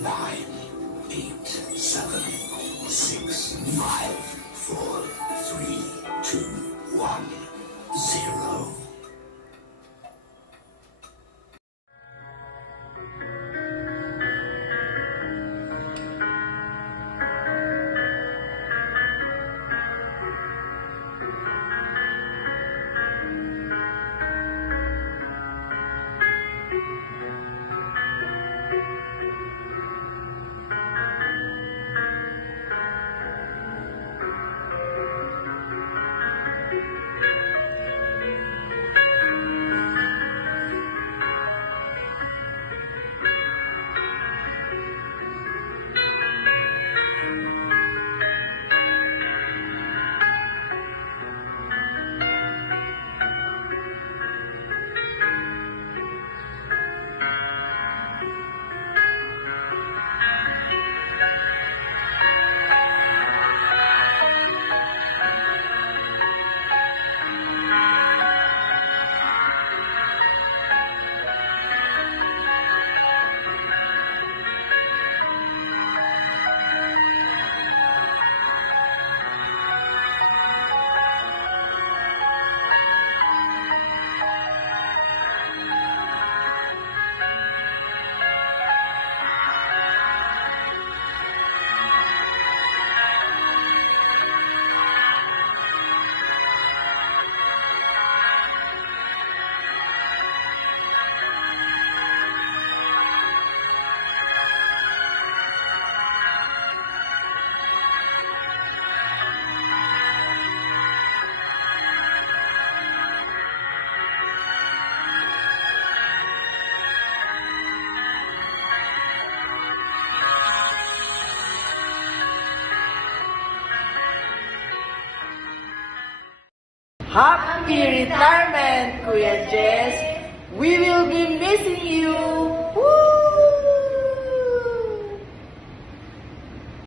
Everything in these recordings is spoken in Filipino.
9, 8, 7, 6, 5, 4, 3, 2, 1, 0. Happy retirement, Kuya Jess! We will be missing you! Woo!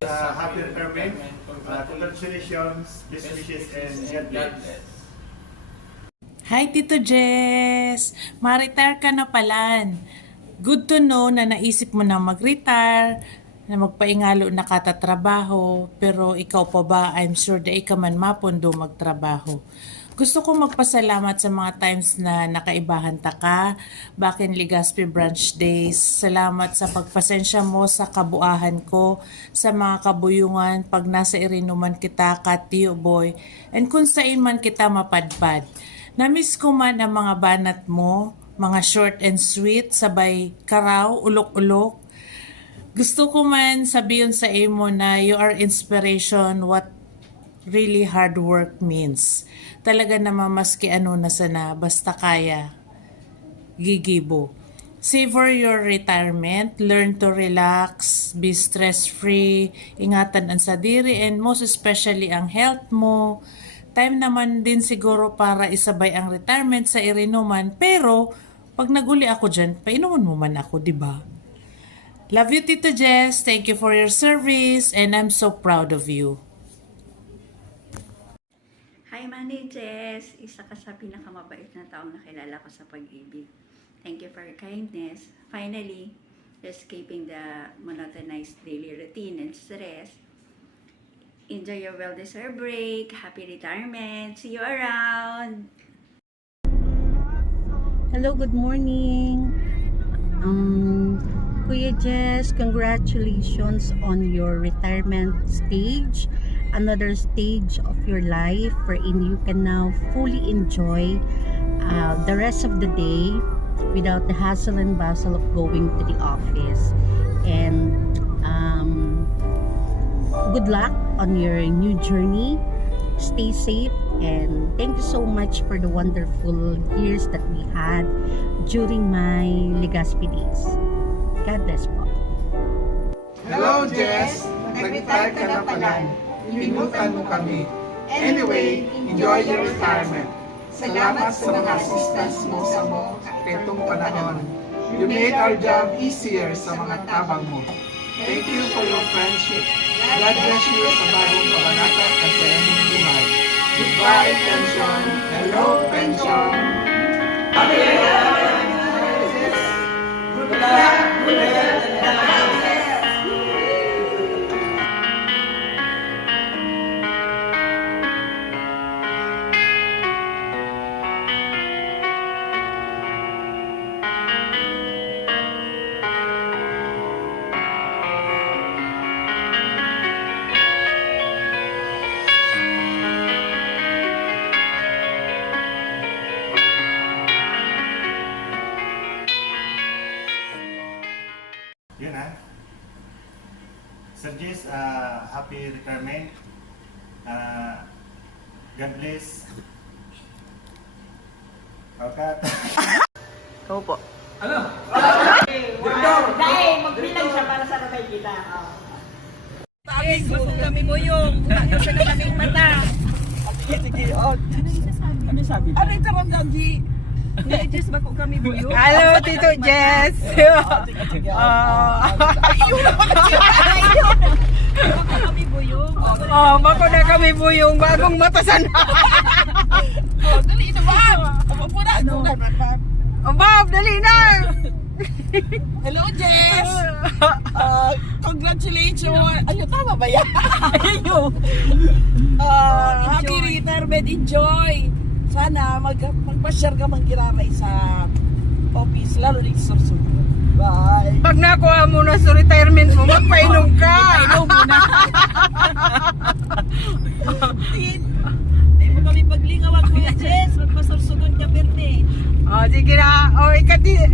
Happy retirement. Congratulations, best wishes, and God bless. Hi, Tito Jess! Ma-retire ka na palan. Good to know na naisip mo na mag-retire, na magpaingalo na katatrabaho, pero ikaw pa ba, I'm sure da ikaw man mapundo magtrabaho. Gusto ko magpasalamat sa mga times na nakaibahan ta ka, back in Legazpi Branch Days. Salamat sa pagpasensya mo sa kabuahan ko, sa mga kabuyungan, pag nasa irinuman kita, Katiyo Boy, and kung saan man kita mapadpad. Namiss ko man ang mga banat mo, mga short and sweet, sabay karaw, ulok-ulok. Gusto ko man sabihin sa imo na you are inspiration what really hard work means. Talaga naman maski ano na sana, basta kaya, gigibo. Savor your retirement, learn to relax, be stress-free, ingatan ang sadiri, and most especially ang health mo. Time naman din siguro para isabay ang retirement sa irinuman, pero pag naguli ako dyan, painuman mo man ako, di ba? Love you, Tito Jess. Thank you for your service, and I'm so proud of you. Hi, Manny Jess! Isa ka sa pinakamabait na taong nakilala ko sa pag-ibig. Thank you for your kindness. Finally, escaping the monotonized daily routine and stress. Enjoy your well-deserved break. Happy retirement. See you around! Hello, good morning. Kuya Jess, congratulations on your retirement stage. Another stage of your life wherein you can now fully enjoy the rest of the day without the hassle and bustle of going to the office. And good luck on your new journey. Stay safe, and thank you so much for the wonderful years that we had during my Legazpi days. God bless po. Hello, Jess! Nag-retire ka na pala. Inimutan mo kami. Anyway, enjoy your retirement. Salamat sa mga assistance mo sa itong panahon. You made our job easier sa mga tabang mo. Thank you for your friendship. God bless you sa bagong kabanata at sa iyong buhay. Goodbye, pension. Hello, pension. Happy retirement! Good luck! Good luck! Yun ha. Sir Jess, happy retirement. God bless. Okay. Ikaw po. Dahil magbilang siya para sa kapay kita. Gusto kami buyong. Bakit sa kaming mata? Ano sabi? Ano yung tarong gagi? Hindi, Jess, bako kami buyong. Hello, Tito Jess. Bako kami buyong. Oh, bako na kami buyong bagong matasan. Dali na ba? Pura ko na. Oh, Bob, dali na. Hello, Jess! Congratulations! Ano, tama ba yan? Happy retirement, enjoy! Sana magpa-share ka mang giraray sa office, lalo rin sa susunod. Bye! Pag nakuha mo na sa retirement mo, magpainom ka. Painom mo na! Ay mo kami paglingawan, Kuya Jess! Magpasursugon ka, Berte! Oh, sige na. Oh, ikatin.